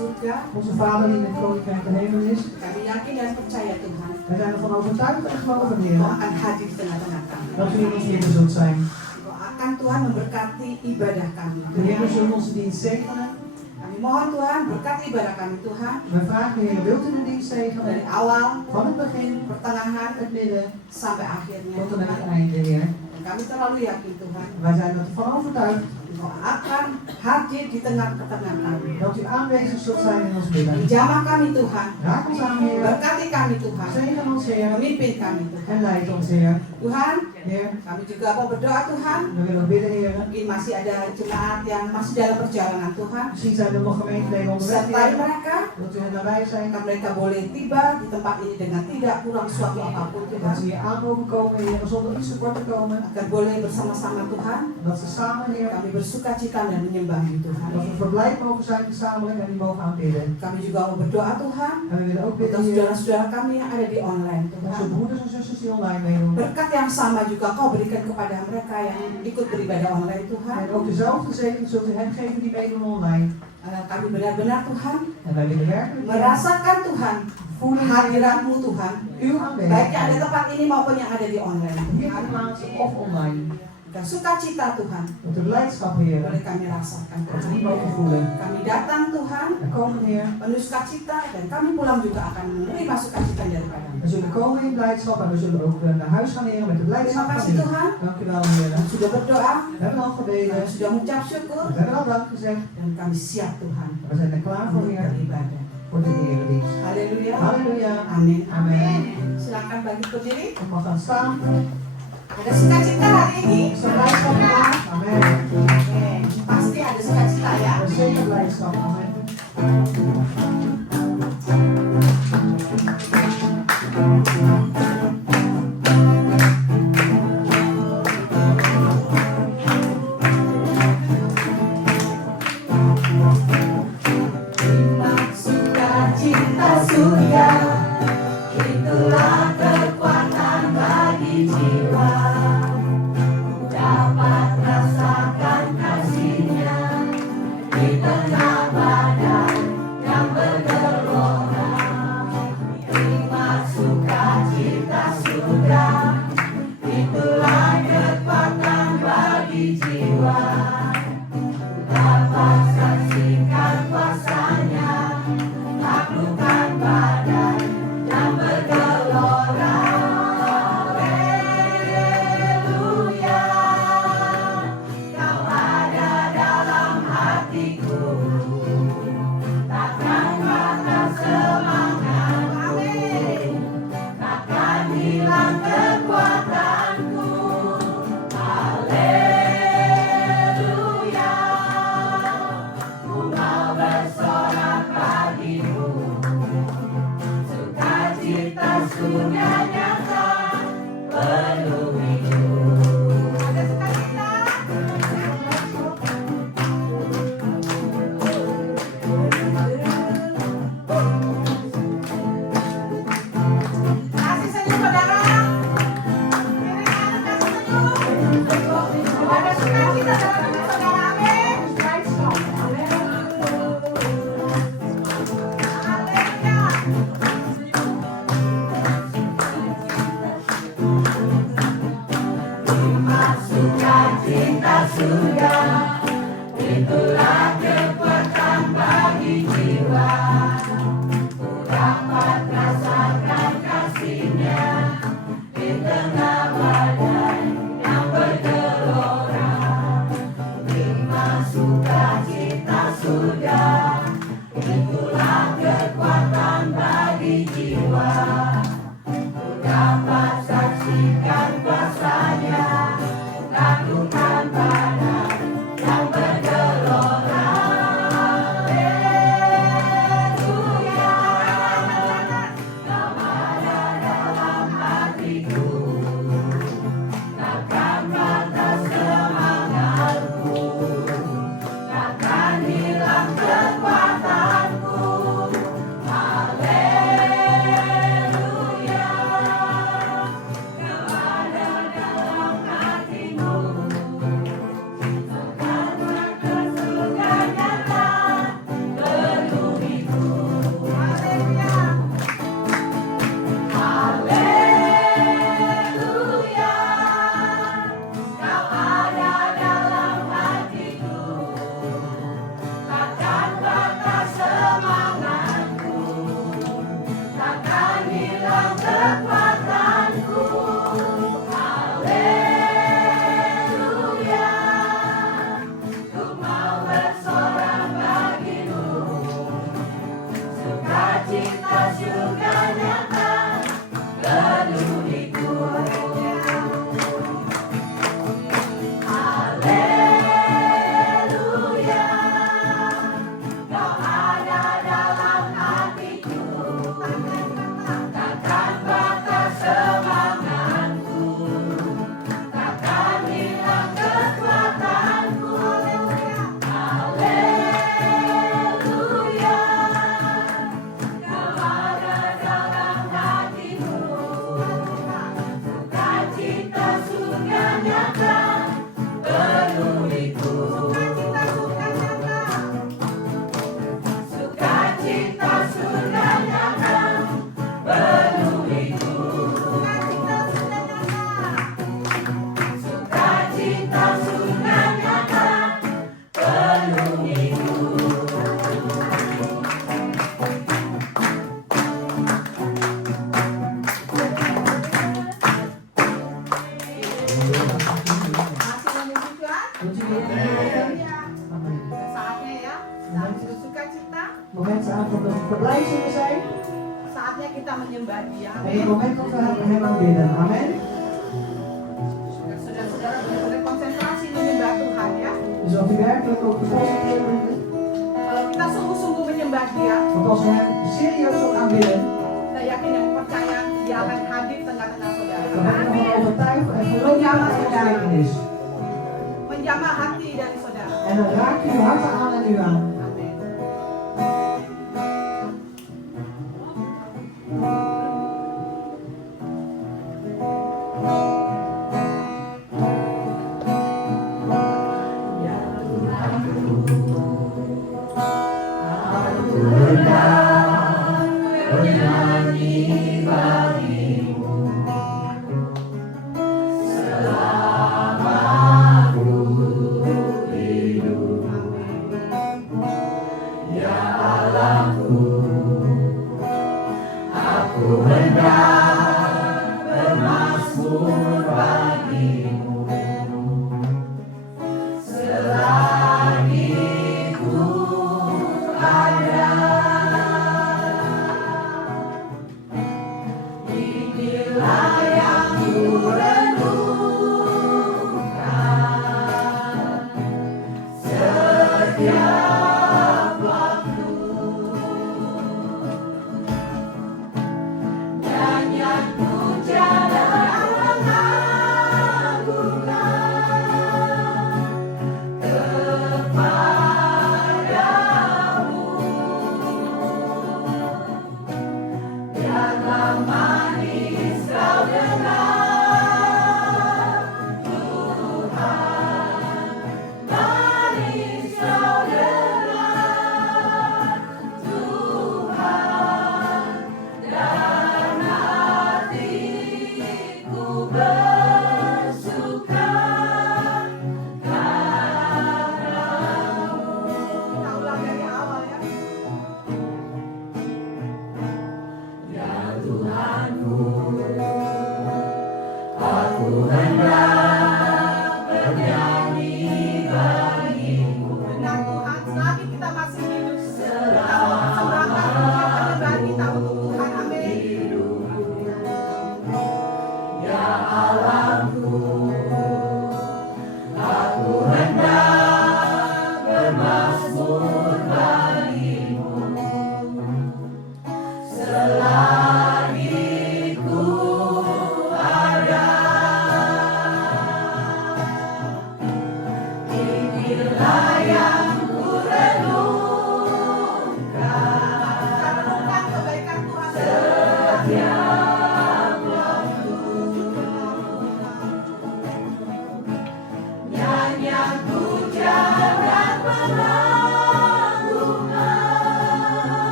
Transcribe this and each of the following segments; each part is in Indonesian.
surga. Onze Vader die in het Koninkrijk der Hemel is. Kami yakin dan percaya Tuhan. Wij zijn ervan overtuigd en geloven, Engkau Heer, akan hadir di tengah-tengah kami. dat u in ons midden zult zijn. Engkau akan Tuhan memberkati ibadah kami. De Heer zult onze dienst zegenen. Kami mohon Tuhan berkati ibadah kami Tuhan. Wij vragen, Heer, wilt u de dienst zegenen? Dari awal, Van het begin, pertengahan, het midden, sampai akhirnya tot en met het Tuhan. einde, Heer. Dan kami terlalu yakin Tuhan. Wij zijn ervan overtuigd Engkau akan hadir di tengah-tengah kami. dat u aanwezig zult zijn in ons midden. Jamah kami Tuhan. Raak ons aan, Heer. Berkati kami Tuhan. Zegen ons, Heer. Memimpin kami Tuhan. En leid ons, Heer. Tuhan, Heer, kami juga mau berdoa Tuhan. we willen bidden, Heer. Mungkin masih ada jemaat yang masih dalam perjalanan Tuhan. Misschien zijn er nog gemeenteleden onderweg, Sertai Heer. mereka, Wilt u hen nabij zijn? agar mereka boleh tiba di tempat ini dengan tidak kurang suatu apapun Dat Tuhan. ze hier aan mogen komen, Heer, zonder iets tekort te komen. Agar boleh bersama-sama Tuhan, Dat ze samen, Heer, kami bersuka cita dan menyembah Tuhan. dat we verblijd mogen zijn gezamenlijk en u mogen aanbidden. Kami juga mau berdoa Tuhan En we willen ook untuk bidden, Heer, saudara-saudara kami yang ada di online onze Tuhan. broeders en zusters die online meedoen. Berkat yang sama juga kau berikan kepada mereka yang ikut beribadah online Tuhan. En ook dezelfde zegen zult u hen geven die meedoen online. Kami benar-benar Tuhan En wij willen werkelijk, Heer, merasakan Tuhan voelen hadiratmu Tuhan. uw Baik yang ada aanwezigheid. tempat ini maupun yang ada di online. Hier ter plaatse of online. Dan sukacita Tuhan Met de blijdschap, Heer, boleh kami rasakan. dat we die mogen voelen. Kami datang Tuhan We komen, Heer. penuh sukacita dan kami pulang juga akan menerima sukacita daripada-Mu. We zullen komen in blijdschap en we zullen ook naar huis gaan, Heer, met de Terima blijdschap van kasih u. Tuhan. Dank u wel, Heer. Kami sudah berdoa, We hebben al gebeden. kami sudah mengucap syukur We hebben al dank gezegd. dan kami siap Tuhan We zijn er klaar voor, untuk Heer, beribadah. voor de Herendienst. Haleluya. Halleluja. Amin. Amen. Silakan bagi berdiri. U mag gaan staan. Ada sukacita hari ini? Is er blijdschap vandaag? Amen. Oke, pasti ada sukacita ya. Er is zeker blijdschap. Amen. Sukacita surga, itulah kekuatan bagi jiwa. Dapat rasakan kasih-Nya di tengah badai yang bergelora. Terima sukacita surga, itulah kekuatan bagi jiwa. Dapat saksikan kuasa-Nya, taklukkan badai yang bergelora. Haleluya, Kau ada dalam hatiku, takkan patah semangatku, takkan hilang kekuatanku. Haleluya, ku mau bersorak bagimu, sukacita surga nyata penuhiku. Ada sukacita? Kasih senyum saudara. Kiri kanan kasih senyum. Ada sukacita dalam hidup saudara. Amin. Haleluya. Terima sukacita surga, itulah kekuatan bagi jiwa. Ku dapat rasakan kasih-Nya di tengah badai yang bergelora. Terima sukacita surga, itulah kekuatan bagi jiwa. Ku dapat saksikan kuasa-Nya, taklukkan badai yang bergelora. Haleluya, Kau ada dalam hatiku, takkan patah semangatku, takkan hilang kekuatanku. vanavond de blij zullen zijn. Saatnya kita menyembah Dia. En het moment dat we hem aanbidden. Amen. Saudara-saudara benar-benar konsentrasi menyembah Tuhan ya. Dus dat u werkelijk ook geconcentreerd bent. Kalau kita sungguh-sungguh menyembah Dia, Want als we hem serieus ook aanbidden, saya yakin dan percaya Dia akan hadir tengah-tengah saudara. dan ben ik ervan overtuigd en geloof dat hij ons betekenis. Menjamah hati dari saudara. En dan raakt u uw harten aan en u aan. Amin.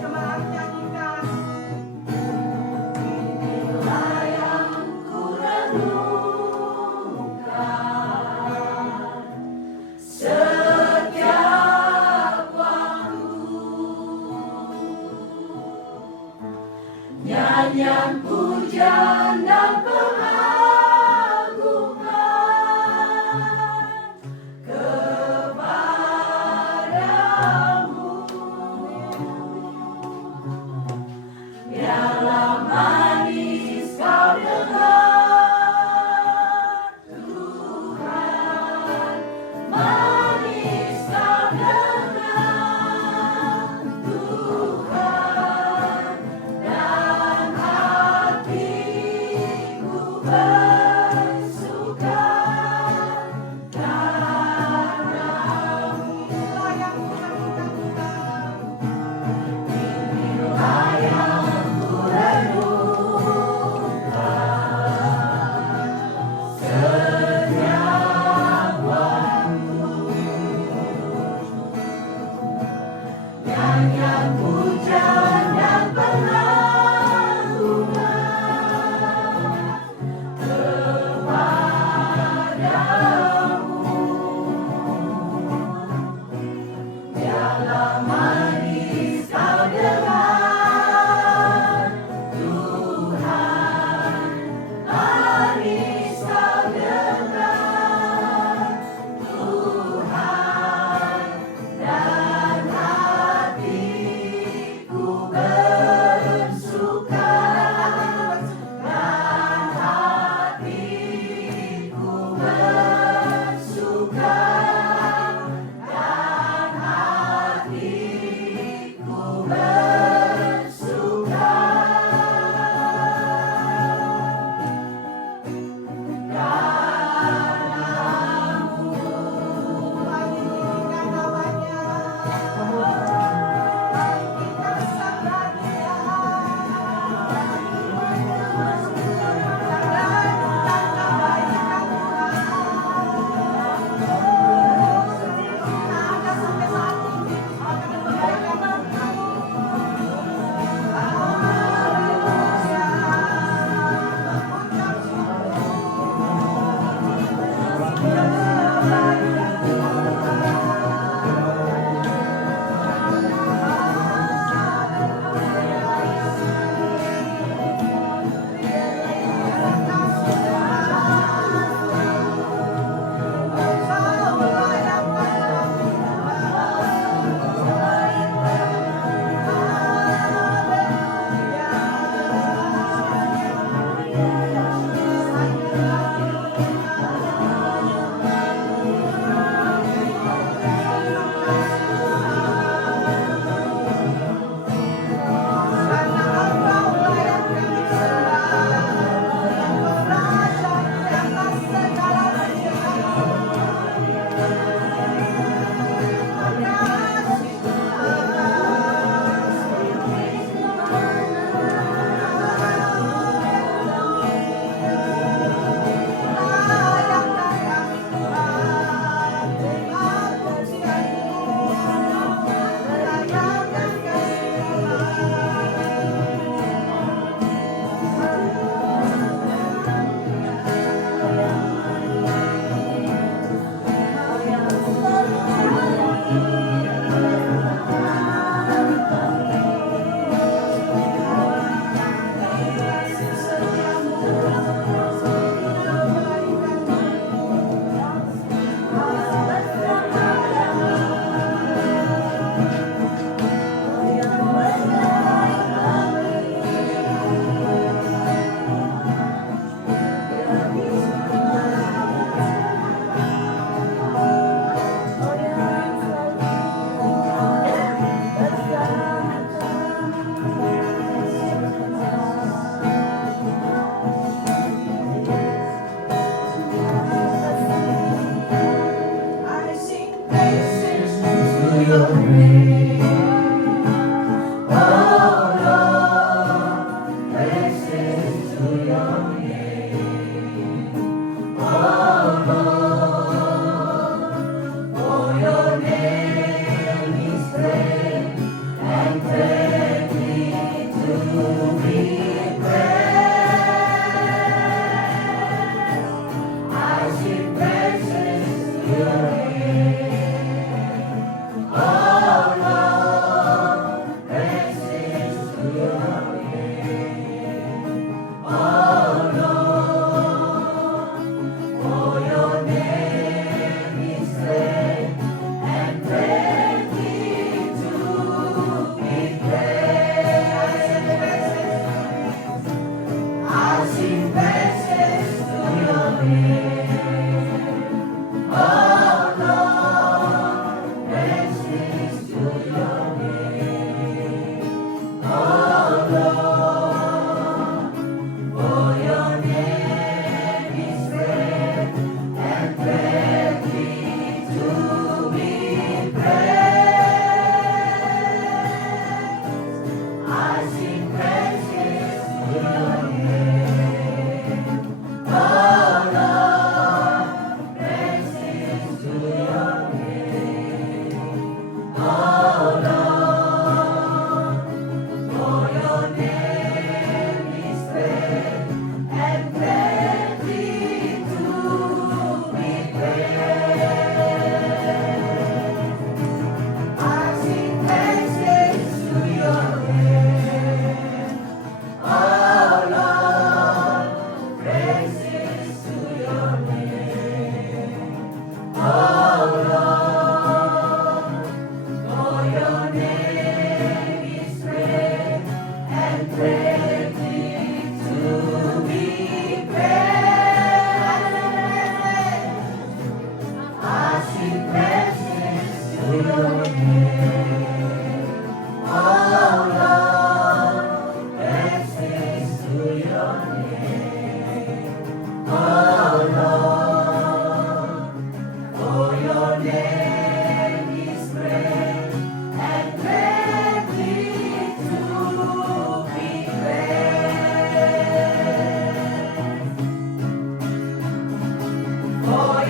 Jemaat nyanyikan. Nyanyian pujian dan pengagungan kepadamu. Biarlah manis kau dengar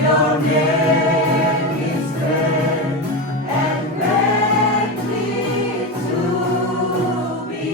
your name is great and greatly to be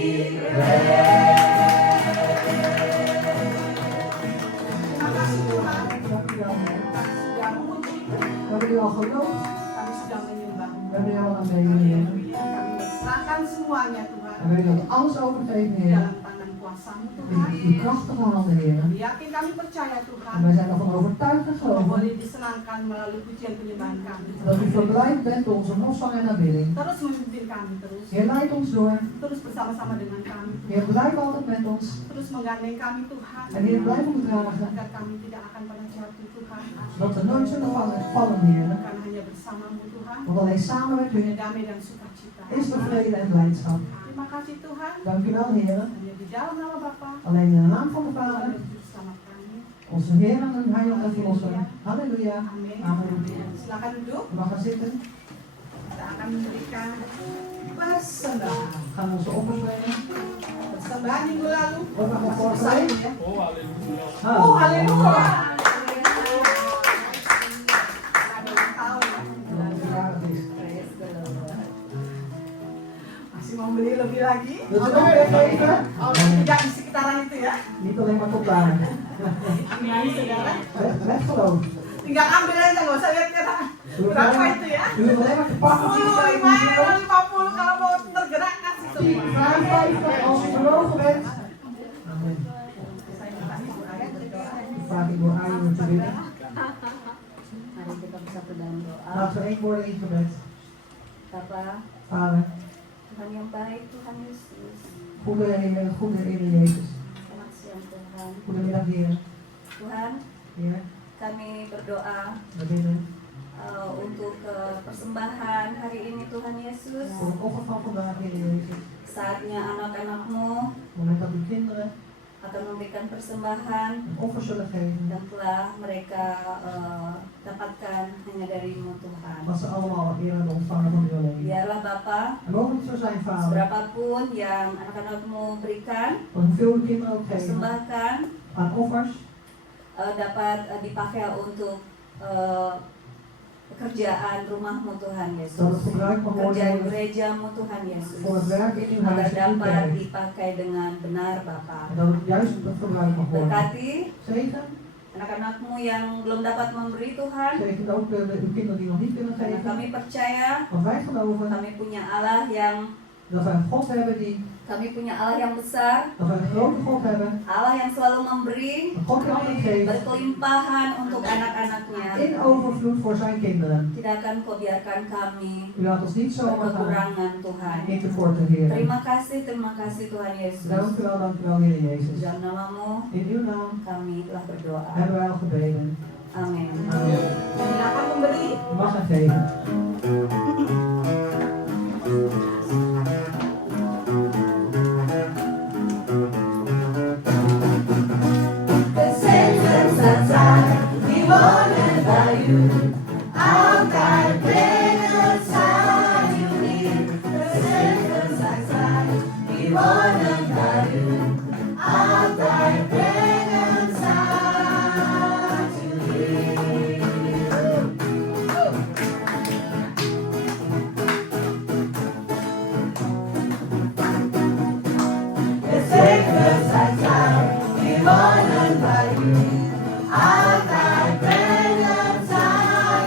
Terima kasih Tuhan. Dankjewel, Heer. Sudah memuji, We hebben u al geloofd. kami sudah menyembah. We hebben u al aanbeden, Heer. Kami serahkan semuanya Tuhan En we willen u alles overgeven, di Heer. dalam tangan kuasa-Mu In Tuhan. uw krachtige handen, Heer. Kami yakin, kami percaya Tuhan, En wij zijn ervan overtuigd en bahwa geloven boleh disenangkan melalui pujian penyembahan kami. dat u verblijd bent door onze lofzang en aanbidding. Terus memimpin kami terus, Heer, leid ons door. terus bersama-sama dengan kami, Heer, blijf altijd met ons. terus menggandeng kami Tuhan, En Heer, blijf ons dragen. agar kami tidak akan pernah jatuh Tuhan, Zodat we nooit zullen vallen, Heer. bukan hanya bersamamu Tuhan, Want alleen samen met u hanya damai dan sukacita. is er vrede en blijdschap. Terima kasih Tuhan, Dank u wel, Heer. hanya di dalam nama Bapa, Alleen in de naam van de Vader, dan bersama kami. onze Heer en uw Heiland en Verlosser. Halleluja. Amin. Amen. Silakan duduk. U mag gaan zitten. Kita akan memberikan persembahan. We gaan onze offers brengen. Persembahan minggu lalu. Ook nog een Masih voorstelling. ya. Ah. Oh, haleluya. Ada yang tahu ya. Ja, het is. Masih mau beli lebih lagi? Wilt u nog weggeven? Oh, tidak di sekitaran itu ya. Niet alleen maar tot daar. Ini saudara. Met geloof. Tinggal ambil aja, nggak usah lihat kira berapa itu ya. U hoeft alleen maar te pakken. 10, 5, 50 kalau mau tergerak kasih 10, semua. 55 als u bewogen bent. Amen. Saya minta Ibu Ayat berdoa. Ik vraag Ibu Ayu om te bidden. Mari kita bersatu dalam doa. Laten we één worden in gebed. Bapa, Vader, Tuhan yang baik, Tuhan Yesus. goede Heer Jezus. Selamat siang Tuhan. Goedemiddag Heer. Tuhan, Heer, kami berdoa we bidden untuk persembahan hari ini Tuhan Yesus. voor het offer van vandaag, Heer Jezus. Saatnya anak-anak-Mu Op het moment dat uw kinderen akan memberikan persembahan een offer zullen geven, dan telah mereka dapatkan hanya dari-Mu Tuhan. dat ze allemaal eer en ontvangen van u alleen. Biarlah Bapa, En mogen het zo zijn, Vader, berapapun yang anak-anak-Mu berikan, dat hoeveel uw kinderen ook geven persembahkan, aan offers, dapat dipakai untuk pekerjaan rumah-Mu Tuhan Yesus. dat het gebruikt mag Pekerjaan worden gereja-Mu Tuhan Yesus. voor het werk in uw Agar huis en uw dapat kerk. dipakai dengan benar Bapa. En dat het juist gebruikt mag worden. Berkati Zegen, anak-anak-Mu yang belum dapat memberi Tuhan. zegen ook uw kinderen die nog niet kunnen Karena geven. kami percaya Want wij geloven kami punya Allah yang dat wij een God hebben kami punya Allah yang besar, dat wij een grote God hebben, Allah yang selalu memberi een God die altijd geeft, berkelimpahan untuk anak-anaknya. in overvloed voor zijn kinderen. Tidak akan Kau biarkan kami U laat ons niet zomaar gaan berkekurangan Tuhan. in tekorten, Heer. Terima kasih Tuhan Yesus. Dank u wel, Heer Jezus. Dalam namamu In uw naam kami telah berdoa. hebben wij al gebeden. Amin. Amen. Silakan memberi. U mag het geven. Gezegend zijn, die wonen bij u. Altijd brengen zij u lief. Gezegend zijn, die wonen bij u. Altijd brengen zij u lief. Gezegend zijn zij, die wonen bij u. Altijd brengen zij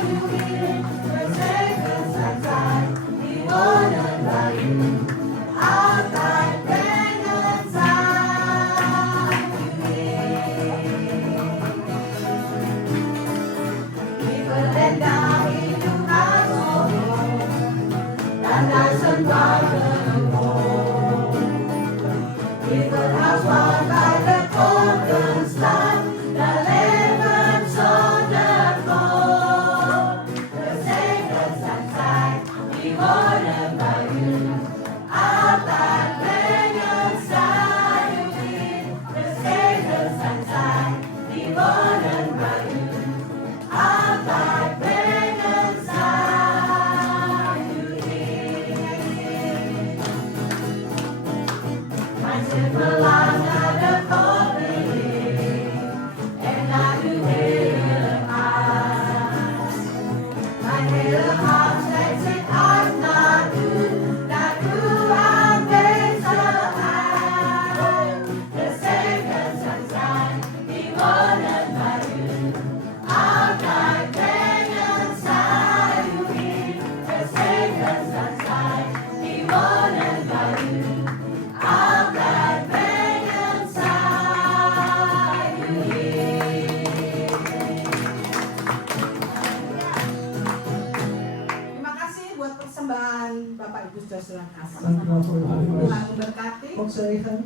Agustus dan kasih. Dank u wel voor uw Tuhan woord. memberkati. God zegen.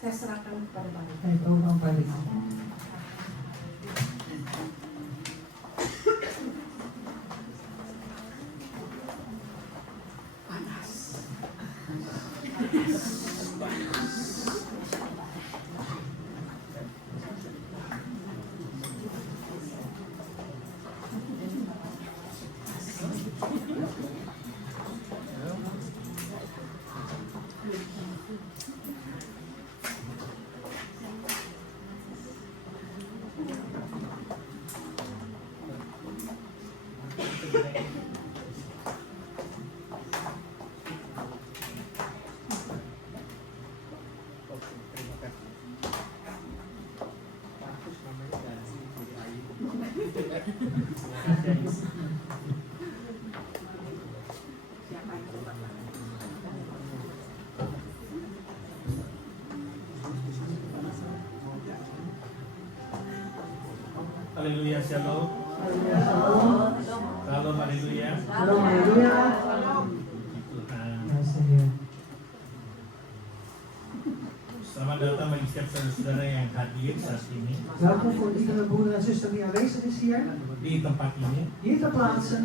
Saya serahkan kepada Bapak. Geef ook aan Paddy. Panas. Siapa yang Haleluya, shalom. Halleluja, shalom. Shalom, haleluya. Shalom, halleluja. Tuhan. Prijs de Heer. Selamat datang bagi setiap saudara-saudara yang hadir saat ini Welkom voor iedere broeder en zuster die aanwezig is hier. di tempat ini, Hier ter plaatse.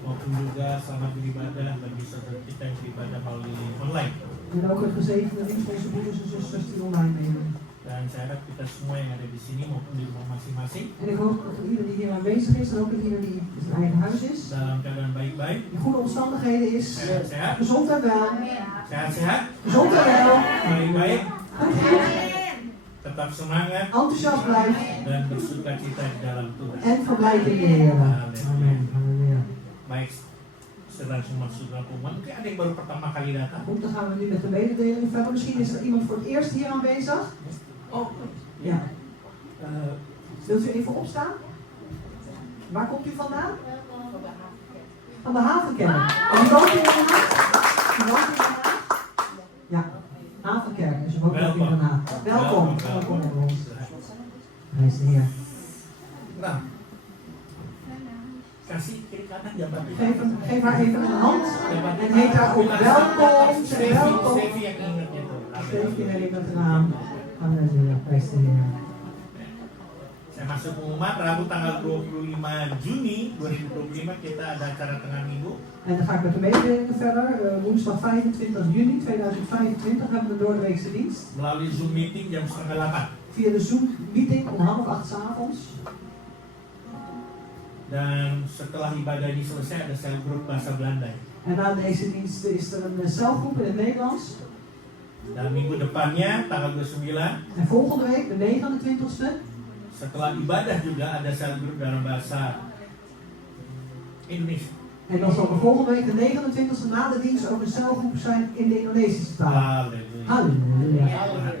maupun juga selamat beribadah bagi saudara kita yang beribadah melalui online. En ook het gezegende dienst voor onze broeders en zusters die online meedoen. Dan saya harap kita semua yang ada di sini maupun di rumah masing-masing En ik hoop dat ieder die hier aanwezig is en ook ieder die in zijn eigen huis is, dalam keadaan baik-baik, in goede omstandigheden is, sehat-sehat, gezond en wel. sehat-sehat, Gezond en wel. baik-baik, Goed, goed. tetap semangat Enthousiast blijft dan bersuka cita di dalam Tuhan. en verblijd in de Heer. Amen. Halleluja. Baik, langsung masuk dalam pengumuman. Mungkin ada yang baru pertama kali datang. Goed, dan gaan we nu met de mededeling verder. Misschien is er iemand voor het eerst hier aanwezig. Oh, Ja. Wilt u even opstaan? Waar komt u vandaan? Van de Havenkerk. En u woont in Den Haag? U woont in Den Haag? Ja, Havenkerk. Dus u woont ook in Den Haag. Welkom. Welkom bij ons. Prijs de Heer. Nah, kasih kiri kanan jabat. Geef haar even een hand en heet haar ook welkom. Zeg welkom. Sevi yang ingat itu. Geef je even een naam. Halleluja, prijs de Heer. Saya masuk pengumuman Rabu tanggal 25 Juni 2025 kita ada acara tengah minggu. En dan ga ik met de mededelingen verder. Woensdag 25 juni 2025 hebben we de doordeweekse dienst. Melalui Zoom meeting jam 7:30. Via de Zoom meeting om 7:30 's avonds. Dan setelah ibadah ini selesai ada sel grup bahasa Belanda. En na deze dienst is er een celgroep in het Nederlands. Dan minggu depannya tanggal 29 En volgende week, de 29e, setelah ibadah juga ada sel grup dalam bahasa Indonesia. en dan zal er volgende week, de 29e, na de dienst ook een celgroep zijn in de Indonesische taal. Haleluya. Halleluja.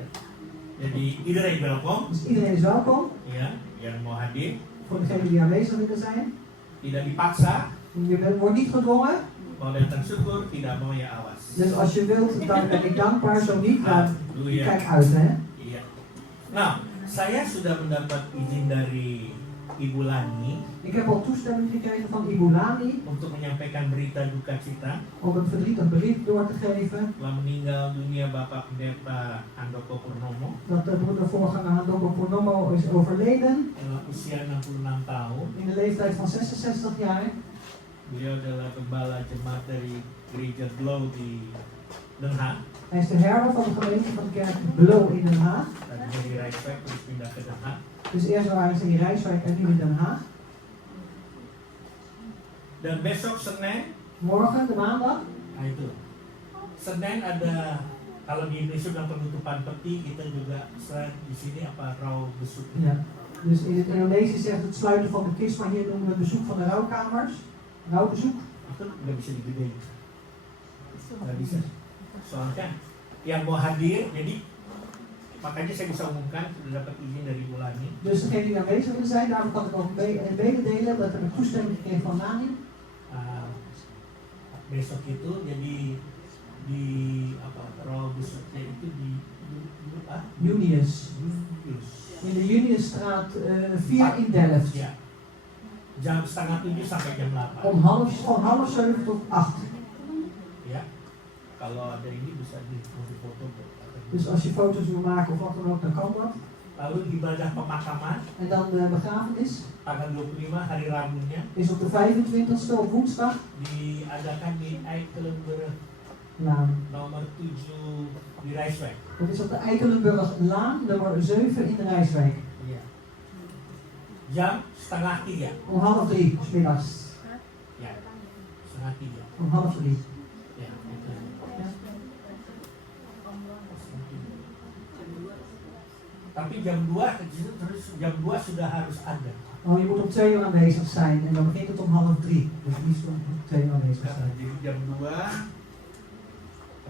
Jadi iedereen welkom. Dus iedereen is welkom. Ya, yang mau hadir. Voor degenen die aanwezig willen zijn. Tidak dipaksa. Je wordt niet gedwongen. Mau datang syukur, tidak mau ya awas. Dus als je wilt, dan ben ik dankbaar. Zo niet, dan Haleluya. kijk uit, hè. Iya. Nah, saya sudah mendapat izin dari Ibu Lani Ik heb al toestemming gekregen van Ibu Lani untuk menyampaikan berita duka cita om een verdrietig bericht door te geven telah meninggal dunia Bapak Pendeta Handoko Purnomo dat de broedervoorganger Handoko Purnomo is overleden usia 66 tahun. in de leeftijd van 66 jaar. Beliau adalah gembala jemaat dari Gereja Glow di Den Haag. Hij is de herder van de gemeente van de kerk Blow in Den Haag. Tadinya di Rijswijk, terus pindah ke Den Haag. Dus eerst waren ze in Rijswijk en nu in Den Haag. Dan besok Senin, Morgen, de maandag, nah itu. Senin ada, kalau di Indonesia dan penutupan peti, kita juga selain di sini apa raw besuk. ja. Dus in het Indonesisch zegt het sluiten van de kist, maar hier noemen we het bezoek van de rouwkamers. Rouwbezoek. Itu nggak bisa digedein. Nggak bisa. Soalnya yang mau hadir, jadi makanya saya bisa umumkan sudah dapat izin dari Bu Lani. Dus degenen die aanwezig willen zijn, daarom kan ik ook mededelen dat er een toestemming gekregen van Lani. Besok itu jadi di apa raw besuknya itu di Junius. In de Juniusstraat 4 in Delft. Ya. Jam 6:30 sampai jam 8. Van half 7 tot 8. Ya, kalau ada ini bisa foto. Dus als je foto's wil maken of wat dan ook, dan kan dat. Lalu ibadah pemakaman En dan de begrafenis tanggal 25 hari Rabunya is op de 25e op woensdag. diadakan di Eikelenburg Nou, nomor 7 di Rijswijk. dat is op de Eikelenburglaan nummer 7 in de Rijswijk. Iya. Jam 2:30. Om 2:30 's middags. Ya, 2:30. Om 2:30. Ya, itu. Ja. Tapi jam 2 terus jam 2 sudah harus ada. Oh, je moet om 2 uur aanwezig zijn en dan begint het om 2:30. Dus liefst om 2 uur aanwezig Karena zijn. jadi jam 2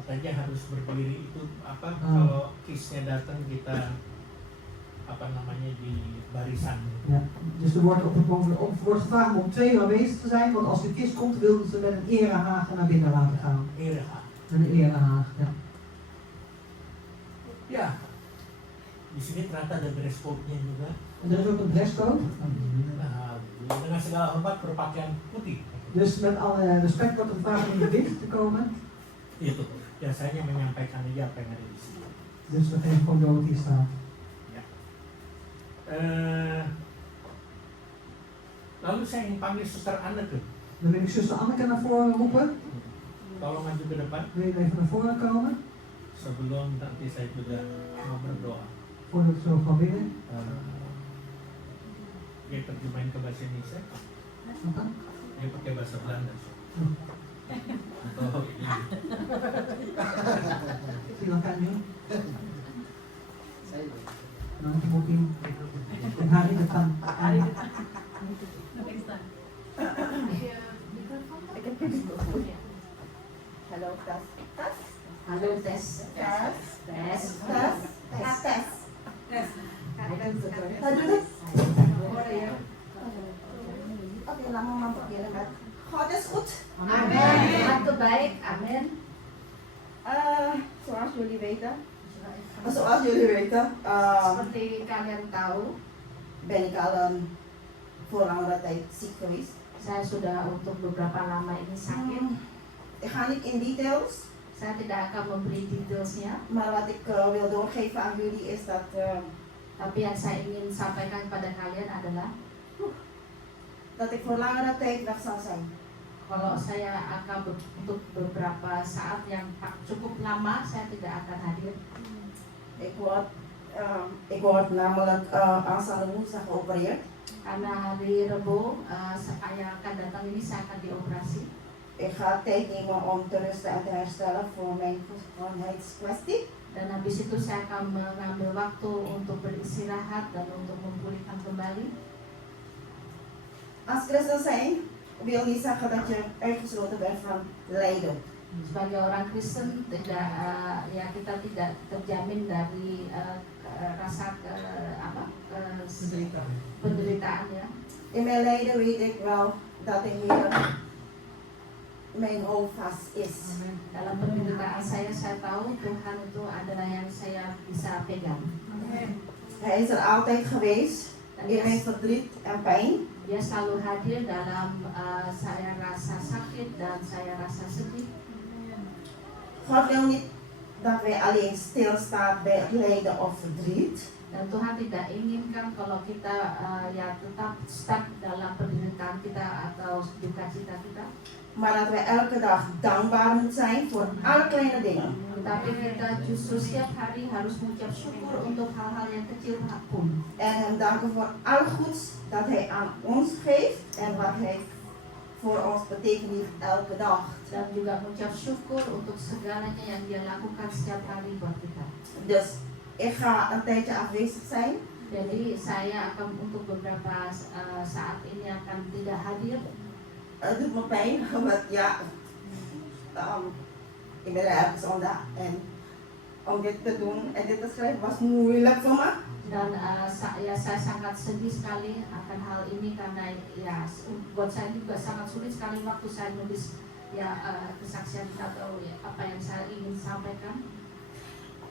katanya harus berdiri itu apa Hmm. kalau kisnya datang kita apa namanya di barisan. Ja. Dus er wordt, wordt gevraagd om 2 uur aanwezig te zijn, want als de kist komt wilden ze met een erehaag naar binnen laten gaan. Era. Met een erehaag, ja. Ya. Di sini ternyata ada dress code-nya juga. En er is ook een dresscode. Nah, dengan segala hormat berpakaian putih. Dus met alle respect wordt er gevraagd om in de wit te komen. Itu biasanya menyampaikan aja apa yang ada di sini. Dus we geven gewoon door wat hier staat. Lalu saya ingin panggil Suster Anneke. Dan wil ik zuster Anneke naar voren roepen. Tolong maju ke depan Wil je even naar voren komen? sebelum nanti saya juga mau berdoa. Voordat ik zo ga bidden. Dia terjemahin ke bahasa Indonesia. Apa? Dia pakai bahasa Belanda. Oh, ini. Silakan Jun. Nanti mungkin hari depan. Halo, tes. Tes. Halo tes. Tes. Tes. Tes. Tes. Tes. Tadi tes. Oké, laat me maar beginnen met God is goed. Amen. Tuhan baik. Amen. Zoals jullie weten, Seperti kalian tahu, ben ik al voor langere tijd ziek geweest. saya sudah untuk beberapa lama ini sakit. Ik ga niet in details, Saya tidak akan memberi detailsnya, maar wat ik wil doorgeven aan jullie is dat tapi yang saya ingin sampaikan kepada kalian adalah ik voor langere tijd weg zal zijn. kalau saya akan untuk beberapa saat yang cukup lama saya tidak akan hadir. Ik word namelijk aanstaande woensdag geopereerd. Karena hari Rebo saya akan datang ini saya akan dioperasi. Ik ga tijd nemen om te rusten en te herstellen voor mijn gezondheidskwestie. Dan habis itu saya akan mengambil waktu untuk beristirahat dan untuk memulihkan kembali. Als christen zijn wil niet zeggen dat je uitgesloten bent van lijden. Sebagai orang Kristen tidak kita tidak terjamin dari rasa penderitaan ya. In mijn lijden weet ik wel dat de Heer mijn houvast is. Dalam penderitaan saya tahu Tuhan itu adalah yang saya bisa pegang. Hij is er altijd geweest in mijn verdriet en pijn. Dia selalu hadir dalam saya rasa sakit dan saya rasa sedih. God wil niet dat wij alleen stilstaan bij lijden of verdriet. Dan Tuhan tidak inginkan kalau kita tetap stuck dalam penderitaan kita atau duka cita kita. Maar dat wij elke dag dankbaar moeten zijn voor alle kleine dingen. Tetapi kita justru setiap hari harus mengucap syukur untuk hal-hal yang kecil pun. En hem danken voor al goeds dat hij aan ons geeft en wat hij voor ons betekent elke dag. Dan juga mengucap syukur untuk segalanya yang dia lakukan setiap hari buat kita. Dus ik ga een tijdje afwezig zijn. Jadi saya akan untuk beberapa saat ini akan tidak hadir. Het doet me pijn, want ja, ik ben er ergens zondag en om dit te doen en dit te schrijven was moeilijk voor me. Dan saya sangat sedih sekali akan hal ini karena ya buat saya juga sangat sulit sekali waktu saya nulis kesaksian atau apa yang saya ingin sampaikan.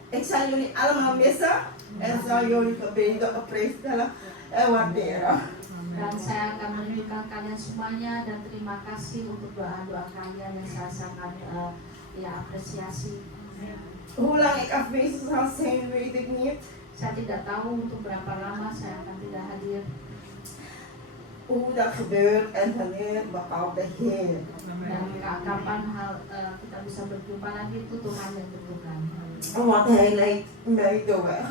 Ik zal jullie allemaal missen en zal jullie gebeden op prijs stellen en waarderen. Dan saya akan menunjukkan kalian semuanya dan terima kasih untuk doa-doa kalian yang saya sangat ya apresiasi. Hoe lang ik afwezig zal zijn, weet ik niet. Saya tidak tahu untuk berapa lama saya akan tidak hadir. Hoe dat gebeurt en wanneer bepaalt de Heer. Dan kapan kita bisa berjumpa lagi itu Tuhan yang tentukan. Want Hij leidt mij de weg.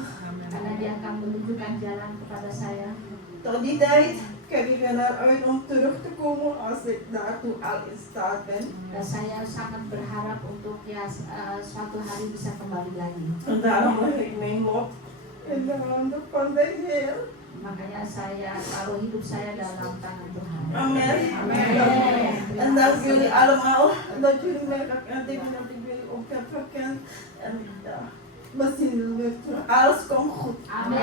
Karena Dia akan menunjukkan jalan kepada saya. Tot die tijd kijk ik er naar uit om terug te komen als ik daartoe al in staat ben. Dan saya sangat berharap untuk suatu hari bisa kembali lagi. En daarom leg ik mijn lot in de handen van de Heer. Makanya saya taruh hidup saya dalam tangan Tuhan. Amen. Amen. En dank jullie allemaal dat jullie mij gekend hebben, dat ik jullie ook heb gekend. En ja, we zien weer terug. Alles komt goed. Amin.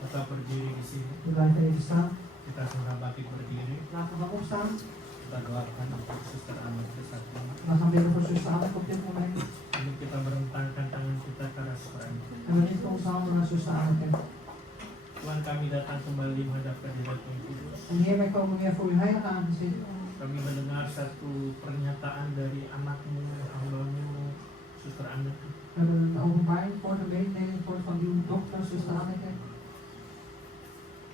Kita berdiri di sini. We blijven even staan. Kita sahabatik berdiri. Laten we gaan opstaan. Kita doakan untuk Suster Anneke saat ini. We gaan bidden voor zuster Anneke op dit moment. Ini kita berentangkan tangan kita ke arah Suster Anneke. En we richten onze handen naar zuster Anneke. Tuhan, kami datang kembali menghadap kehadirat-Mu yang kudus. En Heer, wij komen weer voor uw heilige aangezicht. Kami mendengar satu pernyataan dari anak-Mu, hamba-Mu, Suster Anneke. We hebben een openbaring voor de mededeling voor van uw dochter, zuster Anneke.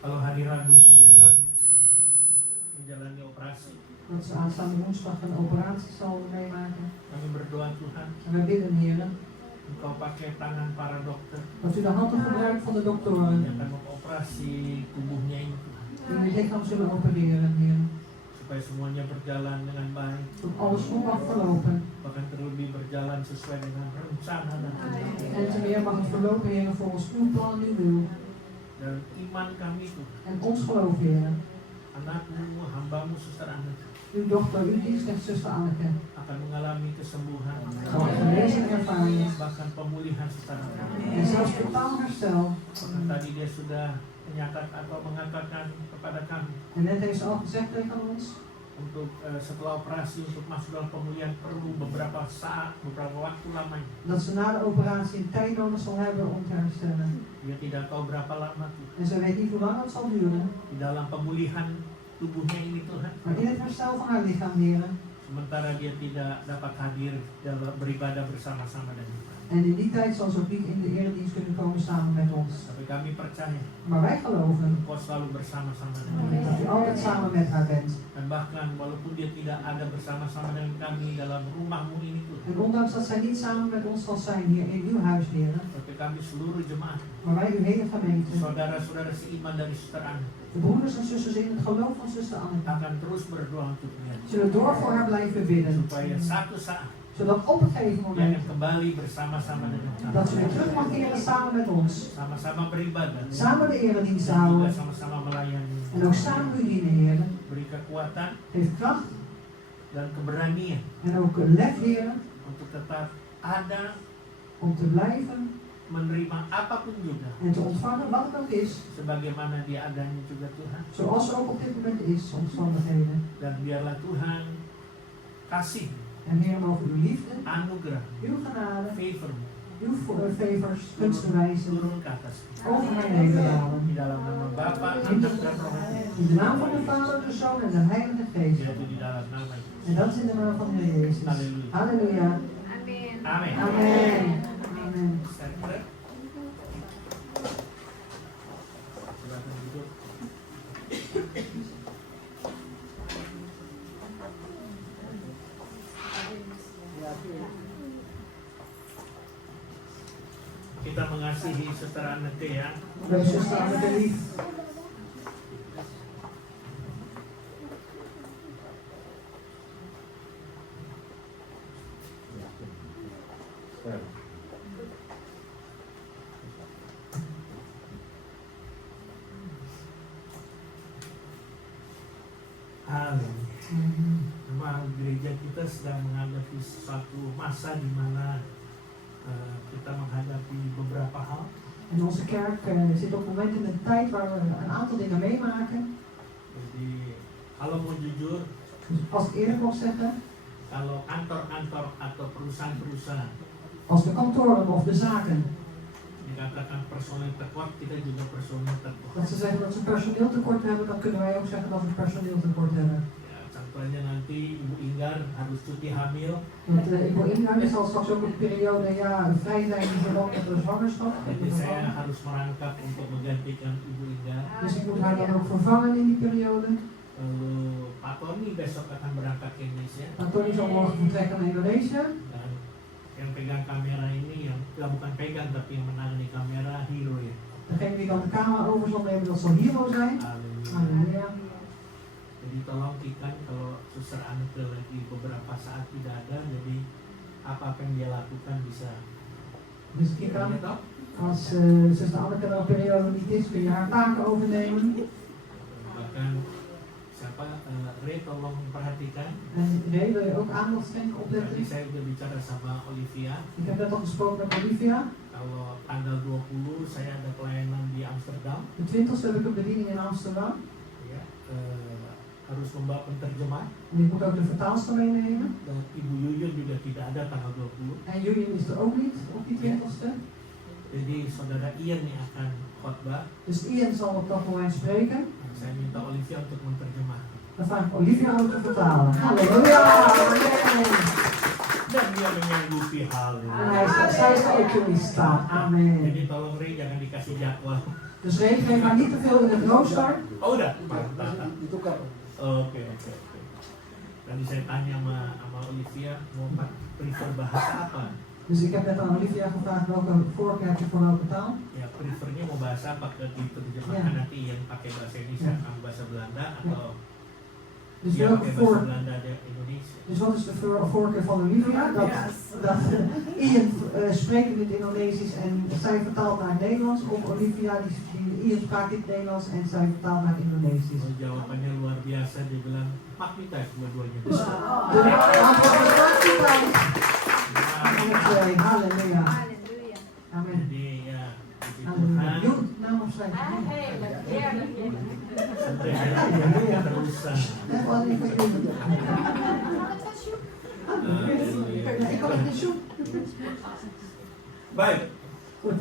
Kalau hari Rabu dia akan menjalani operasi, Dat ze aanstaande woensdag een operatie zal meemaken. kami berdoa Tuhan, En wij bidden, Heer, Engkau pakai tangan para dokter dat u de handen gebruikt van de doktoren yang akan mengoperasi tubuhnya ini Tuhan, die het lichaam zullen opereren, Heer. supaya semuanya berjalan dengan baik, Dat alles goed mag verlopen. bahkan terlebih berjalan sesuai dengan rencana dan kehendak. En te meer mag het verlopen, Heer, volgens uw plan en uw wil. Dan iman kami Tuhan, En ons geloof, Heer. anak-Mu, hamba-Mu, Suster Anneke Uw dochter, uw dienstknecht, zuster Anneke, akan mengalami kesembuhan, zal genezing ervaren. bahkan pemulihan secara total. En zelfs totaal herstel. Bahkan tadi dia sudah menyatakan atau mengatakan kepada kami En net heeft ze al gezegd tegen ons, untuk setelah operasi untuk masuk dalam pemulihan perlu beberapa saat, beberapa waktu lamanya. dat ze na de operatie een tijd nodig zal hebben om te herstellen. Dia tidak tahu berapa lama Tuhan. En ze weet niet hoe lang het zal duren. Di dalam pemulihan tubuhnya ini Tuhan, Maar in het herstel van haar lichaam, Heer. sementara dia tidak dapat hadir dalam beribadah bersama-sama dengan kita. En in die tijd zal ze ook niet in de eredienst kunnen komen samen met ons. Tapi kami percaya Maar wij geloven Engkau selalu bersama-sama dengan kita. dat u altijd samen met haar bent. Dan bahkan walaupun dia tidak ada bersama-sama dengan kami dalam rumah-Mu ini Tuhan, En ondanks dat zij niet samen met ons zal zijn hier in uw huis, Heer. tapi kami seluruh jemaat, Maar wij, uw hele gemeente, saudara-saudara seiman dari Suster Anneke, de broeders en zusters in het geloof van zuster Anneke, akan terus berdoa untuk dia, zullen door voor haar blijven bidden. supaya satu saat Zodat op een gegeven dia moment akan kembali bersama-sama dengan kami, dat ze weer terug mag keren samen met ons. sama-sama beribadah, Samen de eredienst dan juga houden. sama-sama melayani. En ook samen u dienen, Heer. Beri kekuatan Geef kracht dan keberanian en ook lef, Heer. untuk tetap ada Om te blijven menerima apapun juga, en te ontvangen wat het ook is. sebagaimana dia adanya juga Tuhan. Zoals er ook op dit moment is, omstandigheden. Dan biarlah Tuhan kasih, En Heer, mogen uw liefde, anugerah, uw genade, favor-Mu uw favors, gunstenwijzen turun ke atas kita. over mij nederhalen. Di dalam nama Bapa, Anak dan Roh Kudus. In de naam van de Vader, de Zoon en de Heilige Geest. Yaitu di dalam nama Yesus. En dat is in de naam van de Heer Jezus. Halleluja. Halleluja. Amin. Amen. Amen. Silakan. Silakan duduk. Kita mengasihi Suster Anneke ya. Wij zuster Anneke lief. Amin. Memang gereja kita sedang menghadapi suatu masa di mana kita menghadapi beberapa hal. En onze kerk zit op het moment in een tijd waar we een aantal dingen meemaken. Jadi kalau mau jujur, Dus als ik eerlijk mag zeggen, kalau kantor-kantor atau perusahaan-perusahaan als de kantoren of de zaken dikatakan personeel tekort, kita juga personeel tekort. Als ze zeggen dat ze personeeltekort hebben, dan kunnen wij ook zeggen dat we personeeltekort hebben. Ya, contohnya nanti Ibu Inggar harus cuti hamil, Want Ibu Ingang zal straks ook een periode vrij zijn in verband met de zwangerschap. jadi saya harus merangkap untuk menggantikan Ibu Inggar. Dus ik moet haar dan ook vervangen in die periode. Lalu Pak Tony besok akan berangkat ke Indonesia. Dan Tony zal morgen vertrekken naar Indonesië. Dan yang pegang kamera ini, yang bukan pegang tapi yang menangani kamera, Hero ya. Degene die dan de camera over zal nemen, dat zal Hero zijn. Halleluja. Jadi tolong Kikan kalau Suster Anke lagi beberapa saat tidak ada, jadi apa yang dia lakukan bisa. Dus ik kan, als zuster Anneke er een periode niet is, kun je haar taken overnemen. Bahkan siapa Ray tolong perhatikan. En Ray, wil je ook aandacht schenken, Tadi opletten? saya udah bicara sama Olivia. Ik heb net al gesproken met Olivia. Kalau tanggal 20 saya ada pelayanan di Amsterdam. De 20e heb ik een bediening in Amsterdam. Ya, harus membawa penterjemah. En ik moet ook de vertaalster meenemen. Dan Ibu Yuyun juga tidak ada tanggal 20. En Julian is er ook niet op die 20e. Jadi saudara Ian yang akan khotbah. Dus Ian zal op dat moment spreken. Saya minta Olivia untuk menterjemah. Dan vraag ik Olivia om te vertalen. Halleluja! Amen. Dan dia menyanggupi hal ini. En zij zal ook jullie staan. Amen. Jadi tolong Ray jangan dikasih jadwal. Dus Ray, geef haar niet te veel in het rooster. Oh udah. Mantap. Ditukar. Oke. Tadi saya tanya sama Olivia mau prefer bahasa apa? Dus ik heb net aan Olivia gevraagd welke voorkeur heb je voor welke taal. Ya prefernya mau bahasa apa ke diterjemahkan nanti yang pakai bahasa Indonesia sama bahasa Belanda atau Dus yang welke pakai bahasa voor... Belanda dari Indonesia. Dus wat is de voorkeur van Olivia? Dat Ian spreekt in het Indonesisch en zij vertaalt naar het Nederlands. Of Olivia, Ian spraakt in het Nederlands en zij vertaalt naar het Indonesisch. Oh, jawabannya luar biasa, dia bilang magnita dua-duanya. Dus de antwoord is magnetized. Halleluja. Amen. Jadi ya, puji Halleluja. Tuhan. Joen, naam opschrijven. Sampai ya, terusan. Net wat ik van jullie doe. Haleluya. Ja, ik kan het niet zoeken. Baik, Goed,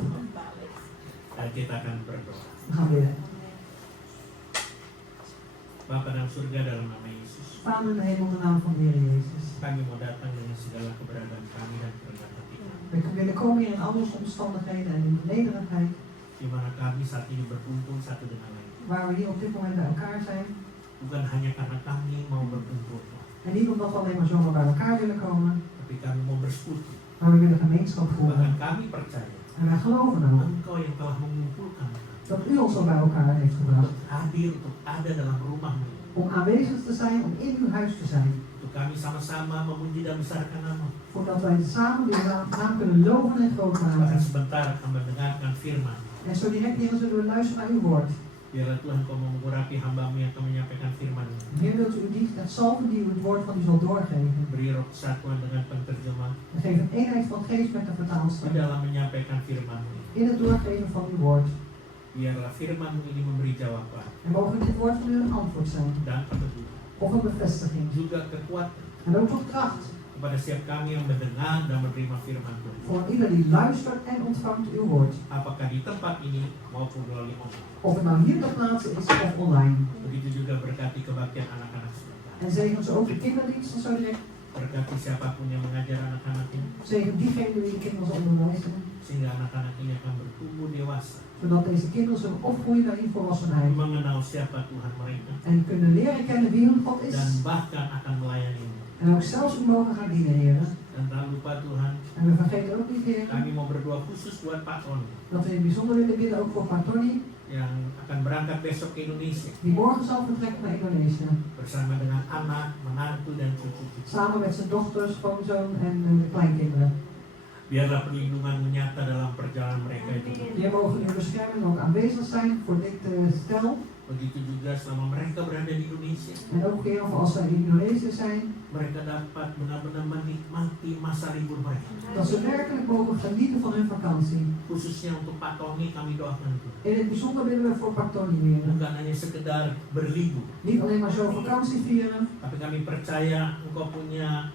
kita akan berdoa. we gaan weer. Bapa dalam surga dalam nama Yesus, Vader in de hemel, in de naam van de Heer Jezus. kami mau datang dengan segala keberadaan kami dan kerendahan kita, We willen komen hier in alle omstandigheden en in de nederigheid, di mana kami saat ini berkumpul satu dengan lain. waar we hier op dit moment bij elkaar zijn. Bukan hanya karena kami mau berkumpul, En niet omdat we alleen maar zomaar bij elkaar willen komen, tapi kami mau bersekutu. maar we willen gemeenschap voeren. Bahkan kami percaya En wij geloven ook Engkau yang telah mengumpulkan kami dat u ons al bij elkaar heeft gebracht. untuk hadir, untuk ada dalam rumahmu, Om aanwezig te zijn, om in uw huis te zijn. untuk kami sama-sama memuji dan besarkan nama. Voordat wij samen uw naam kunnen loven en groot Bahkan maken. sebentar akan mendengarkan firman. En zo direct heren zullen we luisteren naar uw woord. Biarlah Tuhan kau mengurapi hamba-Mu yang akan menyampaikan firman. Heer, wilt u die het zalven die u het woord van u zal doorgeven. Beri roh kesatuan dengan penterjemah En geef een eenheid van geest met de di vertaalster. dalam menyampaikan firman-Mu. In het doorgeven van uw woord. Biarlah firman-Mu ini memberi jawaban En mogen dit woord van u een antwoord zijn. dan peneguhan, Of een bevestiging. juga kekuatan En ook tot kracht. kepada setiap kami yang mendengar dan menerima firman Tuhan. Voor ieder die luistert en ontvangt uw woord. Apakah di tempat ini maupun melalui online. Of het nou hier ter plaatse is of online. Begitu juga berkati kebaktian anak-anak sebentar. En zegen ze ook de kinderdiensten zo direct. Berkati siapapun yang mengajar anak-anak ini, Zegen diegene die de kinderen zal onderwijzen. sehingga anak-anak ini akan bertumbuh dewasa, Zodat deze kinderen zullen opgroeien naar die volwassenheid. mengenal siapa Tuhan mereka, En kunnen leren kennen wie hun God is. dan bahkan akan melayani-Mu. En ook zelfs u mogen gaan dienen, heren. Dan tak lupa Tuhan, En we vergeten ook niet, heren, kami mau berdoa khusus buat Pak Tony dat we in het bijzonder willen bidden ook voor Partoni. yang akan berangkat besok ke Indonesia Die morgen zal vertrekken naar Indonesië. bersama dengan anak, menantu dan cucu-cucu. Samen met zijn dochters, schoonzoon en de kleinkinderen. Biarlah perlindungan-Mu nyata dalam perjalanan mereka itu. Hier mogen uw bescherming ook aanwezig zijn voor dit stel. Begitu juga selama mereka berada di Indonesia, En ook weer als zij in Indonesië zijn, mereka dapat benar-benar menikmati masa libur mereka. dat ze werkelijk mogen genieten van hun vakantie. Khususnya untuk Pak Tony kami doakan Tuhan. In het bijzonder willen we voor Partoni weer. Bukan hanya sekedar berlibur, Niet alleen maar zo vakantie vieren, tapi kami percaya Engkau punya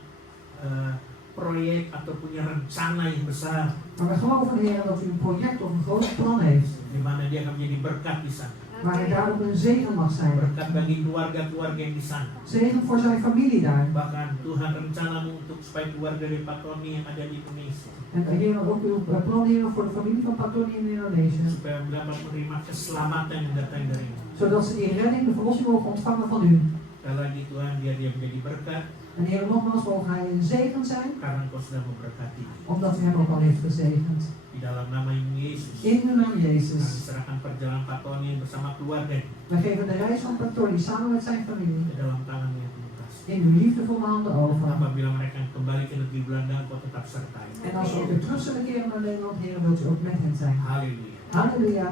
proyek atau punya rencana yang besar, Maar we geloven de Heer dat u een project of een groot plan heeft. di mana dia akan menjadi berkat di sana. Waar hij daarop een zegen mag zijn. Berkat bagi keluarga-keluarga yang di sana. Zegen voor zijn familie daar. Bahkan Tuhan rencanamu untuk supaya keluarga dari Pak Tony yang ada di Indonesia, En de Heer ook uw plan Heer voor de familie van Patoni in Indonesië. supaya dapat menerima keselamatan yang datang darimu. Zodat ze die redding, de verlossing mogen ontvangen van u. Sekali lagi Tuhan, biar dia menjadi berkat En Heer, nogmaals mogen hij een zegen zijn. karena Engkau sudah memberkati. Omdat u hem ook al heeft gezegend. Di dalam nama Yesus, In uw naam kami Jezus. serahkan perjalanan Pak Tony bersama keluarga We geven de reis van Patoni samen met zijn familie ke dalam tangan yang penuh kasih. in uw liefdevolle handen over. Apabila mereka kembali ke negeri Belanda, Engkau tetap sertai. En als ze ook weer terug zullen keren naar Nederland, Heer, wilt u ook met hen zijn. Haleluya. Halleluja.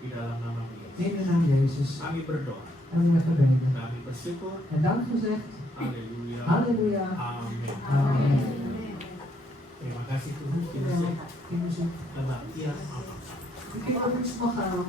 Di dalam nama Yesus. In uw naam Jezus. Kami berdoa, En we hebben gebeden. kami bersyukur. En dank gezegd. Haleluya. Halleluja. Amin. Amen. Terima kasih Tuhan. Kita Muziek. selamat ya. Amin. De kinderen mag gaan.